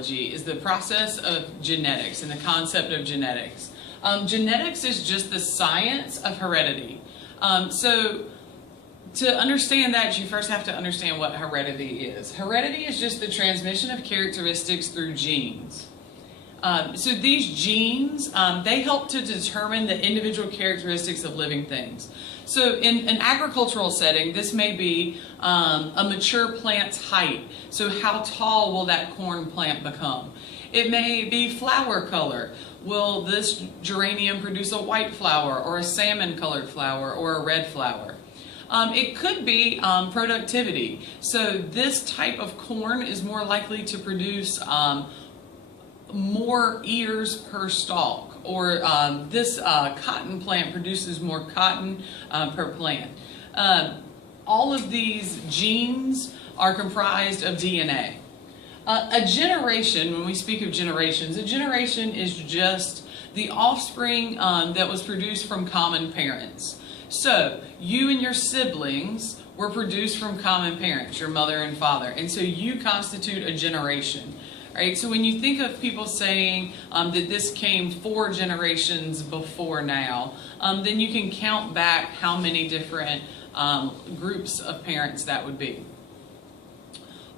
biotechnology is the process of genetics and the concept of genetics. Genetics is just the science of heredity. So to understand that, you first have to understand what heredity is. Heredity is just the transmission of characteristics through genes. So these genes, they help to determine the individual characteristics of living things. So in an agricultural setting, this may be a mature plant's height. So how tall will that corn plant become? It may be flower color. Will this geranium produce a white flower or a salmon colored flower or a red flower? It could be productivity. So this type of corn is more likely to produce more ears per stalk, or this cotton plant produces more cotton per plant. All of these genes are comprised of DNA. A generation, when we speak of generations, a generation is just the offspring that was produced from common parents. So you and your siblings were produced from common parents, your mother and father, and so you constitute a generation. Right? So when you think of people saying that this came 4 generations before now, then you can count back how many different groups of parents that would be.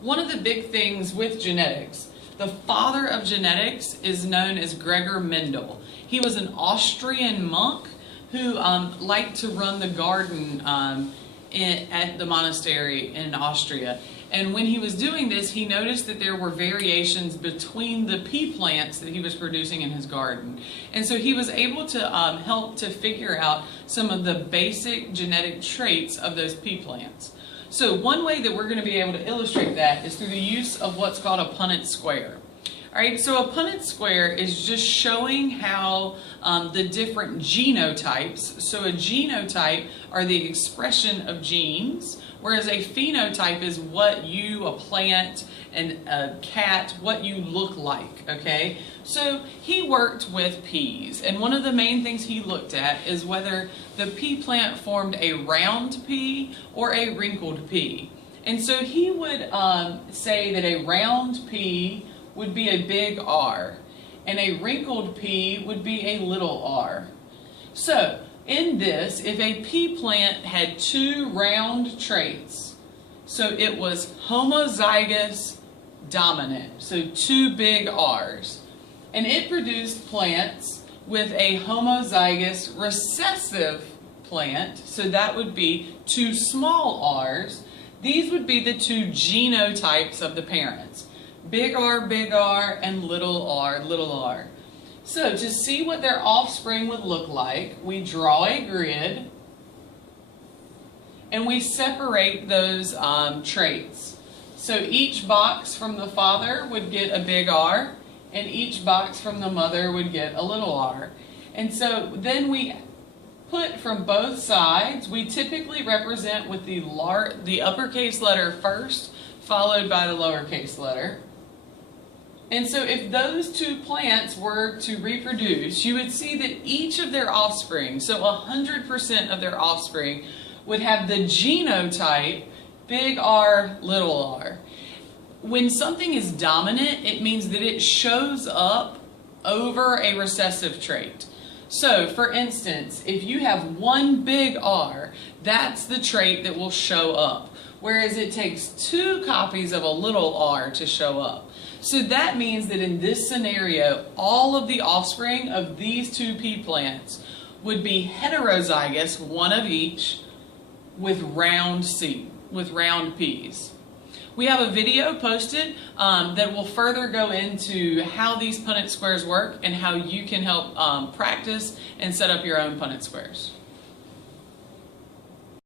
One of the big things with genetics, the father of genetics is known as Gregor Mendel. He was an Austrian monk who liked to run the garden at the monastery in Austria. And when he was doing this, he noticed that there were variations between the pea plants that he was producing in his garden. And so he was able to help to figure out some of the basic genetic traits of those pea plants. So one way that we're going to be able to illustrate that is through the use of what's called a Punnett square. All right, so a Punnett square is just showing how the different genotypes, so a genotype are the expression of genes, whereas a phenotype is what you, a plant, and a cat, what you look like, okay? So he worked with peas, and one of the main things he looked at is whether the pea plant formed a round pea or a wrinkled pea. And so he would say that a round pea would be a big R, and a wrinkled pea would be a little r. So in this, if a pea plant had 2 round traits, so it was homozygous dominant, so 2 big R's, and it produced plants with a homozygous recessive plant, so that would be 2 small r's. These would be the 2 genotypes of the parents. Big R, and little r. So to see what their offspring would look like, we draw a grid and we separate those traits. So each box from the father would get a big R, and each box from the mother would get a little r. And so then we put from both sides, we typically represent with the uppercase letter first, followed by the lowercase letter. And so if those 2 plants were to reproduce, you would see that each of their offspring, so 100% of their offspring, would have the genotype big R, little r. When something is dominant, it means that it shows up over a recessive trait. So for instance, if you have 1 big R, that's the trait that will show up, whereas it takes 2 copies of a little r to show up. So that means that in this scenario, all of the offspring of these 2 pea plants would be heterozygous, 1 of each, with round peas. We have a video posted that will further go into how these Punnett squares work and how you can help practice and set up your own Punnett squares.